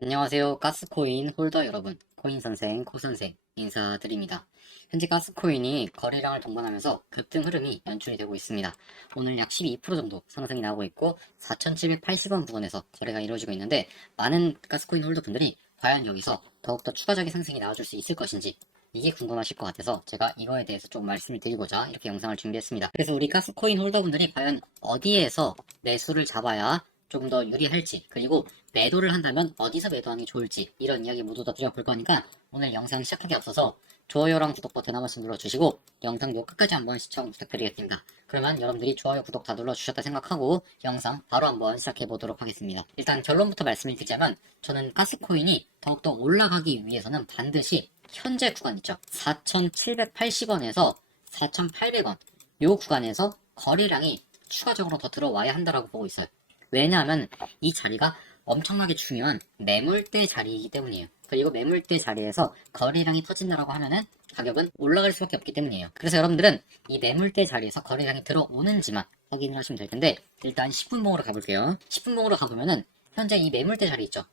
안녕하세요. 가스코인 홀더 여러분. 코인 선생, 코 선생 인사드립니다. 현재 가스코인이 거래량을 동반하면서 급등 흐름이 연출이 되고 있습니다. 오늘 약 12% 정도 상승이 나오고 있고 4,780원 부근에서 거래가 이루어지고 있는데 많은 가스코인 홀더 분들이 과연 여기서 더욱더 추가적인 상승이 나와줄 수 있을 것인지 이게 궁금하실 것 같아서 제가 이거에 대해서 좀 말씀을 드리고자 이렇게 영상을 준비했습니다. 그래서 우리 가스코인 홀더분들이 과연 어디에서 매수를 잡아야 좀더 유리할지 그리고 매도를 한다면 어디서 매도하는 게 좋을지 이런 이야기 모두 다 드려볼 거니까 오늘 영상 시작하기 앞서서 좋아요랑 구독 버튼 한 번씩 눌러주시고 영상도 끝까지 한번 시청 부탁드리겠습니다. 그러면 여러분들이 좋아요, 구독 다 눌러주셨다 생각하고 영상 바로 한번 시작해 보도록 하겠습니다. 일단 결론부터 말씀을 드리자면 저는 가스코인이 더욱더 올라가기 위해서는 반드시 현재 구간 있죠. 4,780원에서 4,800원 요 구간에서 거래량이 추가적으로 더 들어와야 한다라고 보고 있어요. 왜냐하면 이 자리가 엄청나게 중요한 매물대 자리이기 때문이에요. 그리고 매물대 자리에서 거래량이 터진다라고 하면은 가격은 올라갈 수밖에 없기 때문이에요. 그래서 여러분들은 이 매물대 자리에서 거래량이 들어오는지만 확인을 하시면 될 텐데 일단 10분봉으로 가볼게요. 10분봉으로 가보면은 현재 이 매물대 자리 있죠.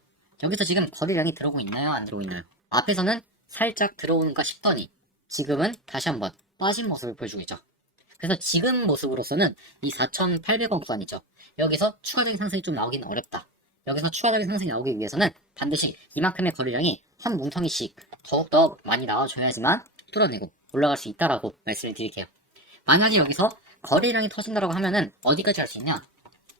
여기서 지금 거래량이 들어오고 있나요? 안 들어오고 있나요? 앞에서는 살짝 들어오는가 싶더니 지금은 다시 한번 빠진 모습을 보여주고 있죠. 그래서 지금 모습으로서는 이 4,800원 구간 이죠. 여기서 추가적인 상승이 좀 나오긴 어렵다. 여기서 추가적인 상승이 나오기 위해서는 반드시 이만큼의 거래량이 한 뭉텅이씩 더욱더 많이 나와줘야지만 뚫어내고 올라갈 수 있다라고 말씀을 드릴게요. 만약에 여기서 거래량이 터진다라고 하면은 어디까지 갈 수 있냐?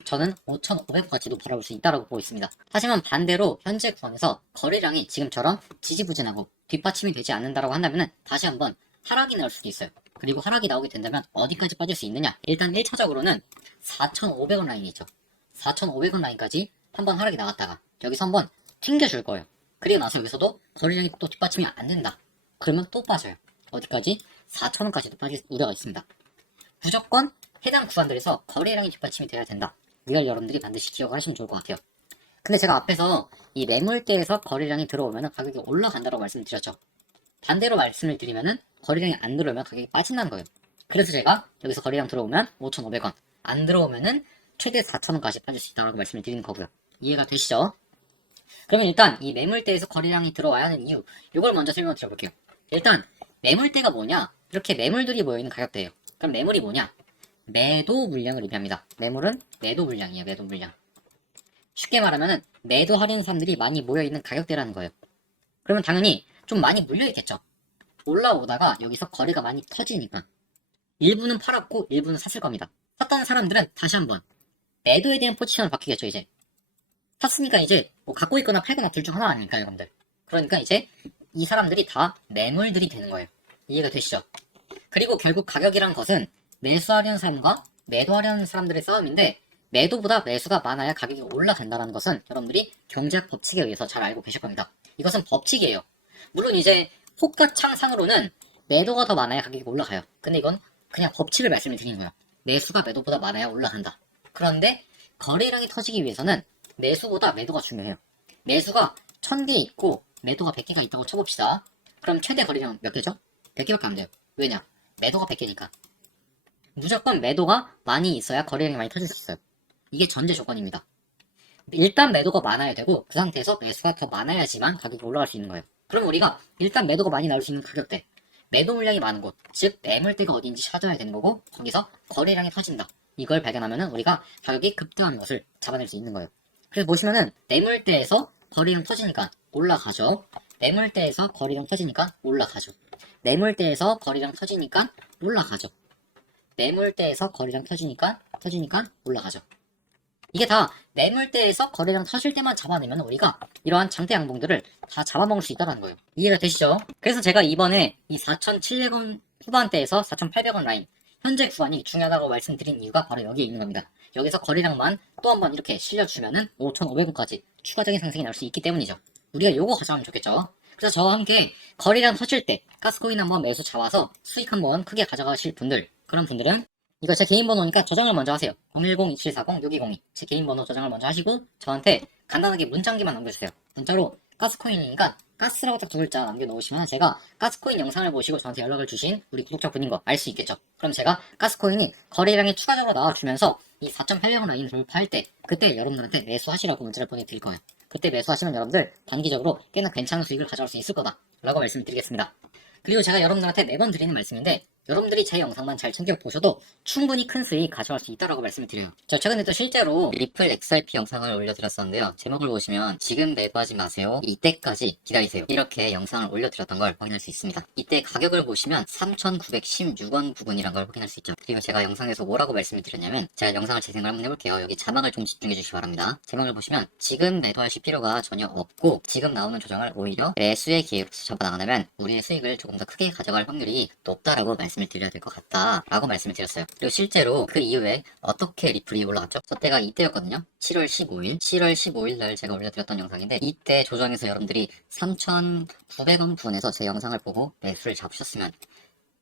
저는 5,500까지도 바라볼 수 있다라고 보고 있습니다. 하지만 반대로 현재 구간에서 거래량이 지금처럼 지지부진하고 뒷받침이 되지 않는다라고 한다면은 다시 한번 하락이 나올 수도 있어요. 그리고 하락이 나오게 된다면 어디까지 빠질 수 있느냐? 일단 1차적으로는 4,500원 라인이죠. 4,500원 라인까지 한번 하락이 나갔다가 여기서 한번 튕겨줄 거예요. 그리고 나서 여기서도 거래량이 또 뒷받침이 안 된다. 그러면 또 빠져요. 어디까지? 4,000원까지도 빠질 우려가 있습니다. 무조건 해당 구간들에서 거래량이 뒷받침이 돼야 된다. 이걸 여러분들이 반드시 기억을 하시면 좋을 것 같아요. 근데 제가 앞에서 이 매물대에서 거래량이 들어오면 가격이 올라간다고 말씀드렸죠. 반대로 말씀을 드리면은 거래량이 안 들어오면 가격이 빠진다는 거예요. 그래서 제가 여기서 거래량 들어오면 5,500원, 안 들어오면은 최대 4,000원까지 빠질 수 있다고 말씀을 드리는 거고요. 이해가 되시죠? 그러면 일단 이 매물대에서 거래량이 들어와야 하는 이유, 이걸 먼저 설명을 드려볼게요. 일단 매물대가 뭐냐? 이렇게 매물들이 모여있는 가격대예요. 그럼 매물이 뭐냐? 매도 물량을 의미합니다. 매물은 매도 물량이에요. 매도 물량. 쉽게 말하면은 매도하려는 사람들이 많이 모여있는 가격대라는 거예요. 그러면 당연히 좀 많이 물려있겠죠. 올라오다가 여기서 거래가 많이 터지니까 일부는 팔았고 일부는 샀을 겁니다. 샀다는 사람들은 다시 한번 매도에 대한 포지션을 바뀌겠죠 이제 샀으니까 이제 뭐 갖고 있거나 팔거나 둘 중 하나 아닙니까 여러분들 그러니까 이제 이 사람들이 다 매물들이 되는 거예요 이해가 되시죠? 그리고 결국 가격이란 것은 매수하려는 사람과 매도하려는 사람들의 싸움인데 매도보다 매수가 많아야 가격이 올라간다는 것은 여러분들이 경제학 법칙에 의해서 잘 알고 계실 겁니다 이것은 법칙이에요 물론 이제 호가창상으로는 매도가 더 많아야 가격이 올라가요. 근데 이건 그냥 법칙을 말씀을 드리는 거예요. 매수가 매도보다 많아야 올라간다. 그런데 거래량이 터지기 위해서는 매수보다 매도가 중요해요. 매수가 1000개 있고 매도가 100개가 있다고 쳐봅시다. 그럼 최대 거래량 몇 개죠? 100개밖에 안 돼요. 왜냐? 매도가 100개니까. 무조건 매도가 많이 있어야 거래량이 많이 터질 수 있어요. 이게 전제 조건입니다. 일단 매도가 많아야 되고 그 상태에서 매수가 더 많아야지만 가격이 올라갈 수 있는 거예요. 그럼 우리가 일단 매도가 많이 나올 수 있는 가격대, 매도 물량이 많은 곳, 즉 매물대가 어디인지 찾아야 되는 거고 거기서 거래량이 터진다. 이걸 발견하면은 우리가 가격이 급등하는 것을 잡아낼 수 있는 거예요. 그래서 보시면은 매물대에서 거래량 터지니까 올라가죠. 매물대에서 거래량 터지니까 올라가죠. 매물대에서 거래량 터지니까 올라가죠. 매물대에서 거래량 터지니까 터지니까 올라가죠. 이게 다 매물대에서 거래량 터질 때만 잡아내면 우리가 이러한 장대 양봉들을 다 잡아먹을 수 있다는 거예요. 이해가 되시죠? 그래서 제가 이번에 이 4,700원 후반대에서 4,800원 라인 현재 구간이 중요하다고 말씀드린 이유가 바로 여기에 있는 겁니다. 여기서 거래량만 또 한 번 이렇게 실려주면은 5,500원까지 추가적인 상승이 나올 수 있기 때문이죠. 우리가 요거 가져가면 좋겠죠? 그래서 저와 함께 거래량 터질 때 가스코인 한번 매수 잡아서 수익 한번 크게 가져가실 분들 그런 분들은 이거 제 개인 번호니까 저장을 먼저 하세요. 010-2740-6202. 제 개인 번호 저장을 먼저 하시고 저한테 간단하게 문장기만 남겨주세요. 문자로 가스코인이니까 가스라고 딱 두 글자 남겨놓으시면 제가 가스코인 영상을 보시고 저한테 연락을 주신 우리 구독자분인 거 알 수 있겠죠. 그럼 제가 가스코인이 거래량이 추가적으로 나와주면서 이 4.800원 라인을 돌파할 때 그때 여러분들한테 매수하시라고 문자를 보내드릴 거예요. 그때 매수하시면 여러분들 단기적으로 꽤나 괜찮은 수익을 가져올 수 있을 거다 라고 말씀드리겠습니다. 그리고 제가 여러분들한테 매번 드리는 말씀인데 여러분들이 제 영상만 잘 챙겨보셔도 충분히 큰 수익 가져갈 수 있다고 말씀을 드려요. 저 최근에 또 실제로 리플 XRP 영상을 올려드렸었는데요. 제목을 보시면 지금 매도하지 마세요. 이때까지 기다리세요. 이렇게 영상을 올려드렸던 걸 확인할 수 있습니다. 이때 가격을 보시면 3,916원 부분이란 걸 확인할 수 있죠. 그리고 제가 영상에서 뭐라고 말씀을 드렸냐면 제가 영상을 재생을 한번 해볼게요. 여기 자막을 좀 집중해 주시기 바랍니다. 제목을 보시면 지금 매도하실 필요가 전혀 없고 지금 나오는 조정을 오히려 매수의 기회로 접어나가면 우리의 수익을 조금 더 크게 가져갈 확률이 높다라고 말씀 을 드려야 될 것 같다라고 말씀을 드렸어요. 그리고 실제로 그 이후에 어떻게 리플이 올라갔죠? 저 때가 이때였거든요. 7월 15일, 7월 15일 날 제가 올려드렸던 영상인데 이때 조정에서 여러분들이 3,900원 부분에서 제 영상을 보고 매수를 잡으셨으면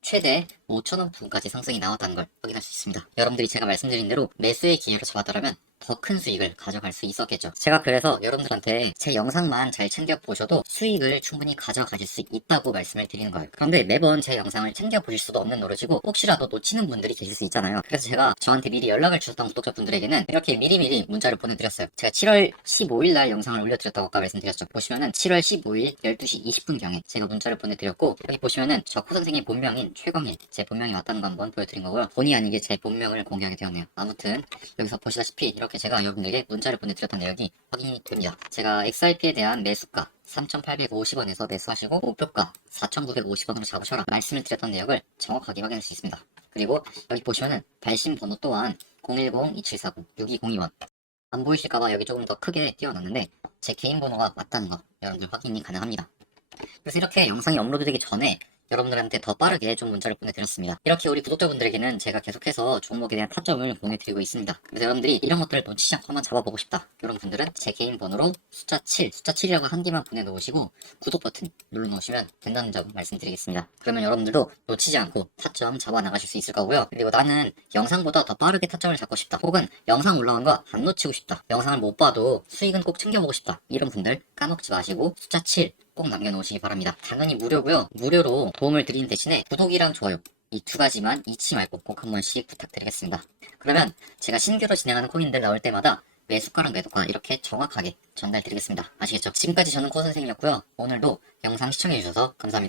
최대 5천원 부분까지 상승이 나왔다는 걸 확인할 수 있습니다. 여러분들이 제가 말씀드린 대로 매수의 기회로 잡았더라면 더 큰 수익을 가져갈 수 있었겠죠. 제가 그래서 여러분들한테 제 영상만 잘 챙겨보셔도 수익을 충분히 가져가실 수 있다고 말씀을 드리는 거예요. 그런데 매번 제 영상을 챙겨보실 수도 없는 노릇이고 혹시라도 놓치는 분들이 계실 수 있잖아요. 그래서 제가 저한테 미리 연락을 주셨던 구독자분들에게는 이렇게 미리미리 문자를 보내드렸어요. 제가 7월 15일 날 영상을 올려드렸다고 아까 말씀드렸죠. 보시면은 7월 15일 12시 20분경에 제가 문자를 보내드렸고 여기 보시면은 저코 선생의 본명인 최광일 제 본명이 왔다는 거 한번 보여드린 거고요. 본의 아니게 제 본명을 공개하게 되었네요. 아무튼 여기서 보시다시피 이렇게 제가 여러분에게 문자를 보내드렸던 내용이 확인이 됩니다. 제가 XRP에 대한 매수가 3,850원에서 매수하시고 목표가 4,950원으로 잡으셔라 말씀을 드렸던 내역을 정확하게 확인할 수 있습니다. 그리고 여기 보시면은 발신 번호 또한 010-2740-6202번 안 보이실까봐 여기 조금 더 크게 띄워놨는데 제 개인 번호가 맞다는 거 여러분들 확인이 가능합니다. 그래서 이렇게 영상이 업로드되기 전에 여러분들한테 더 빠르게 좀 문자를 보내드렸습니다. 이렇게 우리 구독자분들에게는 제가 계속해서 종목에 대한 타점을 보내드리고 있습니다. 그래서 여러분들이 이런 것들을 놓치지 않고 한번 잡아보고 싶다. 이런 분들은 제 개인 번호로 숫자 7, 숫자 7이라고 한 개만 보내놓으시고 구독 버튼 눌러놓으시면 된다는 점 말씀드리겠습니다. 그러면 여러분들도 놓치지 않고 타점 잡아 나가실 수 있을 거고요. 그리고 나는 영상보다 더 빠르게 타점을 잡고 싶다. 혹은 영상 올라온 거 안 놓치고 싶다. 영상을 못 봐도 수익은 꼭 챙겨보고 싶다. 이런 분들 까먹지 마시고 숫자 7꼭 남겨놓으시기 바랍니다. 당연히 무료고요. 무료로 도움을 드리는 대신에 구독이랑 좋아요 이 두 가지만 잊지 말고 꼭 한 번씩 부탁드리겠습니다. 그러면 제가 신규로 진행하는 코인들 나올 때마다 매수가랑 매도가 이렇게 정확하게 전달드리겠습니다. 아시겠죠? 지금까지 저는 코 선생님이었고요. 오늘도 영상 시청해주셔서 감사합니다.